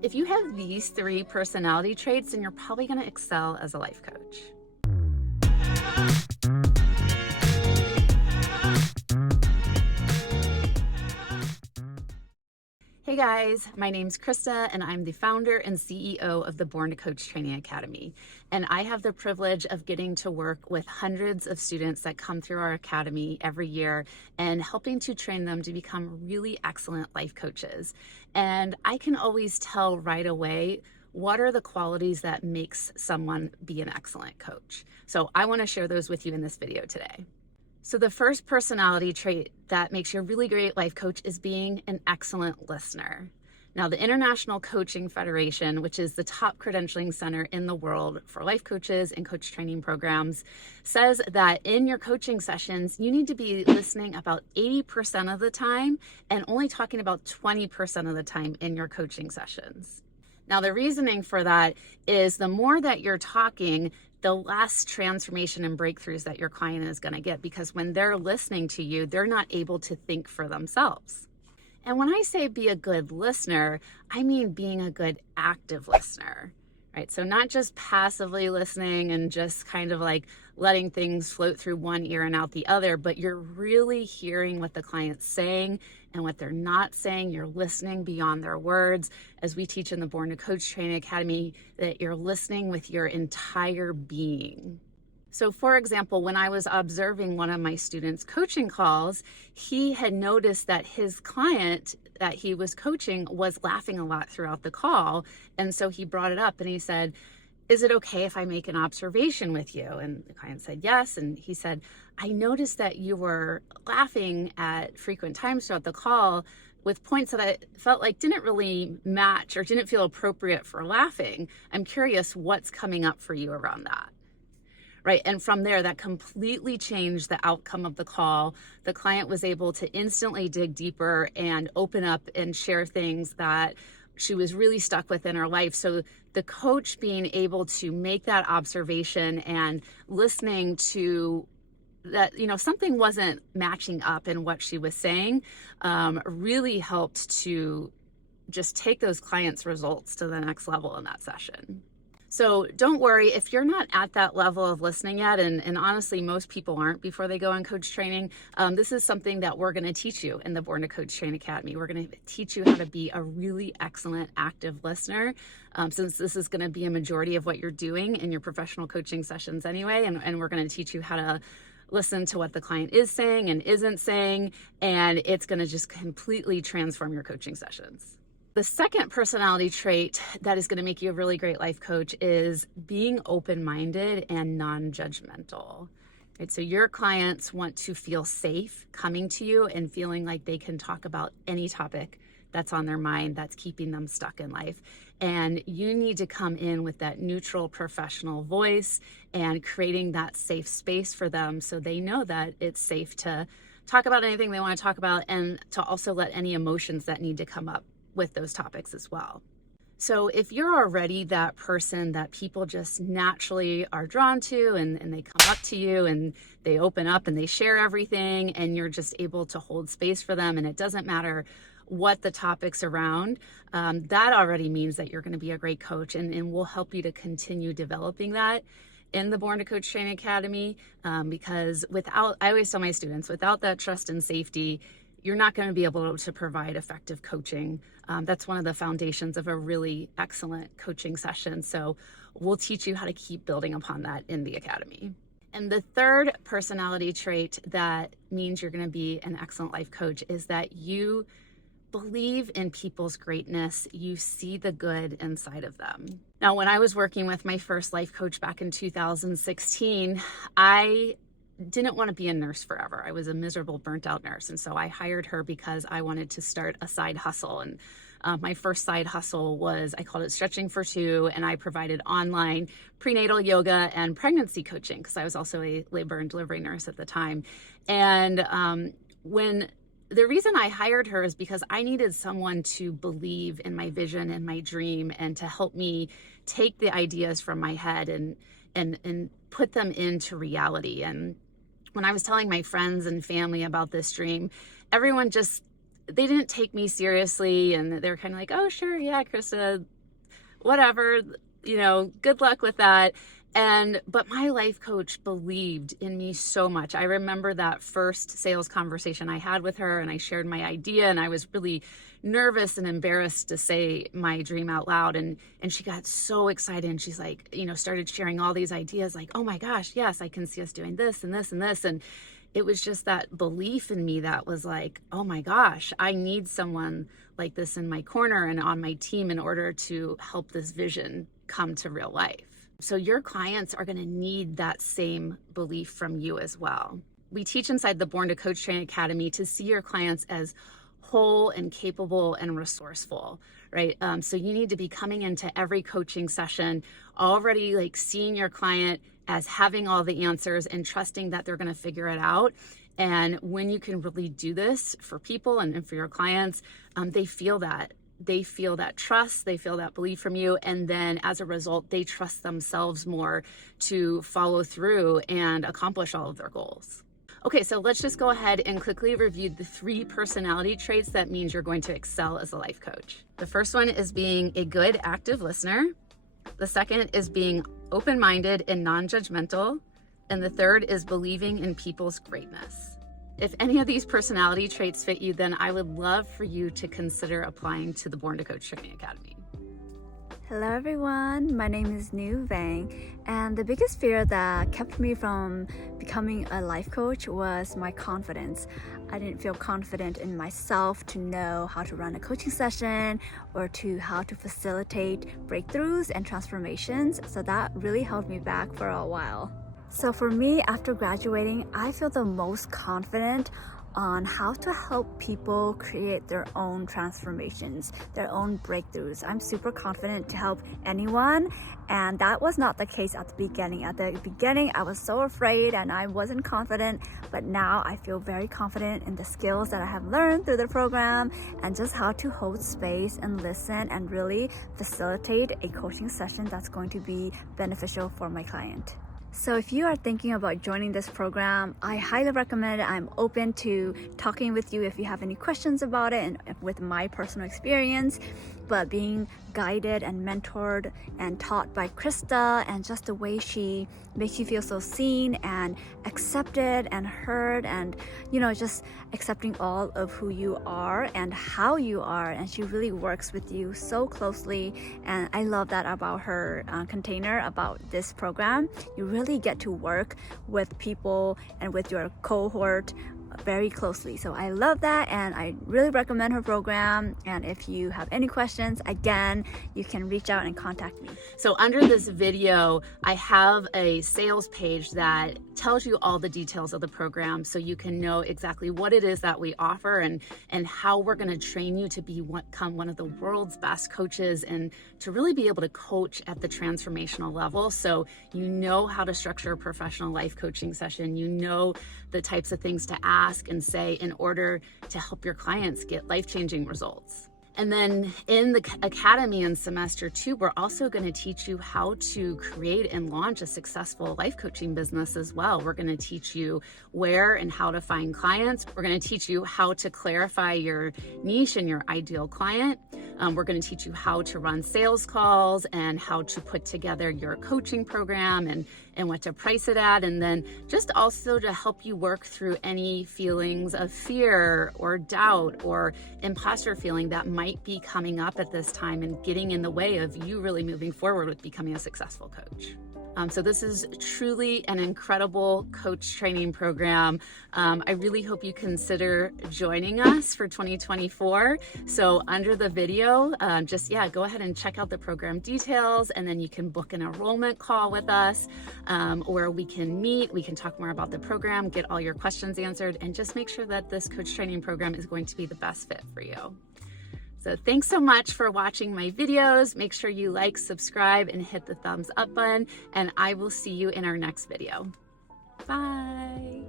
If you have these 3 personality traits, then you're probably going to excel as a life coach. Hey guys, my name's Krista and I'm the founder and CEO of the Born to Coach Training Academy. And I have the privilege of getting to work with hundreds of students that come through our academy every year and helping to train them to become really excellent life coaches. And I can always tell right away what are the qualities that makes someone be an excellent coach. So I want to share those with you in this video today. So the first personality trait that makes you a really great life coach is being an excellent listener. Now, the International Coaching Federation, which is the top credentialing center in the world for life coaches and coach training programs, says that in your coaching sessions, you need to be listening about 80% of the time and only talking about 20% of the time in your coaching sessions. Now, the reasoning for that is the more that you're talking, the less transformation and breakthroughs that your client is going to get, because when they're listening to you, they're not able to think for themselves. And when I say be a good listener, I mean being a good active listener, right? So not just passively listening and just kind of like letting things float through one ear and out the other, but you're really hearing what the client's saying and what they're not saying. You're listening beyond their words. As we teach in the Born to Coach Training Academy, that you're listening with your entire being. So for example, when I was observing one of my students' coaching calls, he had noticed that his client that he was coaching was laughing a lot throughout the call. And so he brought it up and he said, "Is it okay if I make an observation with you?" And the client said yes. And he said, "I noticed that you were laughing at frequent times throughout the call with points that I felt like didn't really match or didn't feel appropriate for laughing. I'm curious what's coming up for you around that." Right. And from there, that completely changed the outcome of the call. The client was able to instantly dig deeper and open up and share things that she was really stuck with in her life. So the coach being able to make that observation and listening to that, something wasn't matching up in what she was saying, really helped to just take those clients' results to the next level in that session. So don't worry if you're not at that level of listening yet, and honestly, most people aren't before they go on coach training. This is something that we're going to teach you in the Born to Coach Training Academy. We're going to teach you how to be a really excellent active listener, since this is going to be a majority of what you're doing in your professional coaching sessions anyway, and we're going to teach you how to listen to what the client is saying and isn't saying, and it's going to just completely transform your coaching sessions. The second personality trait that is going to make you a really great life coach is being open-minded and non-judgmental. Right? So your clients want to feel safe coming to you and feeling like they can talk about any topic that's on their mind that's keeping them stuck in life. And you need to come in with that neutral professional voice and creating that safe space for them so they know that it's safe to talk about anything they want to talk about, and to also let any emotions that need to come up with those topics as well. So if you're already that person that people just naturally are drawn to, and they come up to you and they open up and they share everything, and you're just able to hold space for them, and it doesn't matter what the topic's around, that already means that you're going to be a great coach, and we'll help you to continue developing that in the Born to Coach Training Academy, because I always tell my students, without that trust and safety, you're not going to be able to provide effective coaching. That's one of the foundations of a really excellent coaching session. So we'll teach you how to keep building upon that in the academy. And the third personality trait that means you're going to be an excellent life coach is that you believe in people's greatness. You see the good inside of them. Now, when I was working with my first life coach back in 2016, I didn't want to be a nurse forever. I was a miserable, burnt out nurse. And so I hired her because I wanted to start a side hustle. And my first side hustle was, I called it Stretching for Two, and I provided online prenatal yoga and pregnancy coaching because I was also a labor and delivery nurse at the time. And the reason I hired her is because I needed someone to believe in my vision and my dream, and to help me take the ideas from my head and put them into reality. And when I was telling my friends and family about this dream, everyone just they didn't take me seriously, and they were kind of like, oh, sure, yeah, Krista, whatever, good luck with that. But my life coach believed in me so much. I remember that first sales conversation I had with her, and I shared my idea, and I was really nervous and embarrassed to say my dream out loud. And she got so excited, and she's like, started sharing all these ideas like, oh my gosh, yes, I can see us doing this and this and this. And it was just that belief in me that was like, oh my gosh, I need someone like this in my corner and on my team in order to help this vision come to real life. So your clients are going to need that same belief from you as well. We teach inside the Born to Coach Training Academy to see your clients as whole and capable and resourceful, right? So you need to be coming into every coaching session already like seeing your client as having all the answers and trusting that they're going to figure it out. And when you can really do this for people and for your clients, they feel that. They feel that trust, they feel that belief from you, and then as a result, they trust themselves more to follow through and accomplish all of their goals. Okay, so let's just go ahead and quickly review the 3 personality traits that means you're going to excel as a life coach. The first one is being a good active listener. The second is being open-minded and non-judgmental. And the third is believing in people's greatness. If any of these personality traits fit you, then I would love for you to consider applying to the Born to Coach Training Academy. Hello everyone, my name is Nu Vang, and the biggest fear that kept me from becoming a life coach was my confidence. I didn't feel confident in myself to know how to run a coaching session or to how to facilitate breakthroughs and transformations, so that really held me back for a while. So for me, after graduating, I feel the most confident on how to help people create their own transformations, their own breakthroughs. I'm super confident to help anyone, and that was not the case at the beginning. At the beginning, I was so afraid and I wasn't confident, but now I feel very confident in the skills that I have learned through the program and just how to hold space and listen and really facilitate a coaching session that's going to be beneficial for my client. So if you are thinking about joining this program, I highly recommend it. I'm open to talking with you if you have any questions about it and with my personal experience. But being guided and mentored and taught by Krista, and just the way she makes you feel so seen and accepted and heard, and just accepting all of who you are and how you are, and she really works with you so closely. And I love that about her container, about this program. You really get to work with people and with your cohort very closely. So I love that, and I really recommend her program. And if you have any questions, again, you can reach out and contact me. So under this video, I have a sales page that tells you all the details of the program, so you can know exactly what it is that we offer and how we're going to train you to become one of the world's best coaches and to really be able to coach at the transformational level. So you know how to structure a professional life coaching session, you know the types of things to ask and say in order to help your clients get life-changing results. And then in the academy in semester 2, we're also going to teach you how to create and launch a successful life coaching business as well. We're going to teach you where and how to find clients. We're going to teach you how to clarify your niche and your ideal client. We're going to teach you how to run sales calls and how to put together your coaching program and what to price it at. And then just also to help you work through any feelings of fear or doubt or imposter feeling that might be coming up at this time and getting in the way of you really moving forward with becoming a successful coach. So this is truly an incredible coach training program. I really hope you consider joining us for 2024. So under the video, go ahead and check out the program details, and then you can book an enrollment call with us where we can meet, we can talk more about the program, get all your questions answered, and just make sure that this coach training program is going to be the best fit for you. So thanks so much for watching my videos. Make sure you like, subscribe, and hit the thumbs up button, and I will see you in our next video. Bye.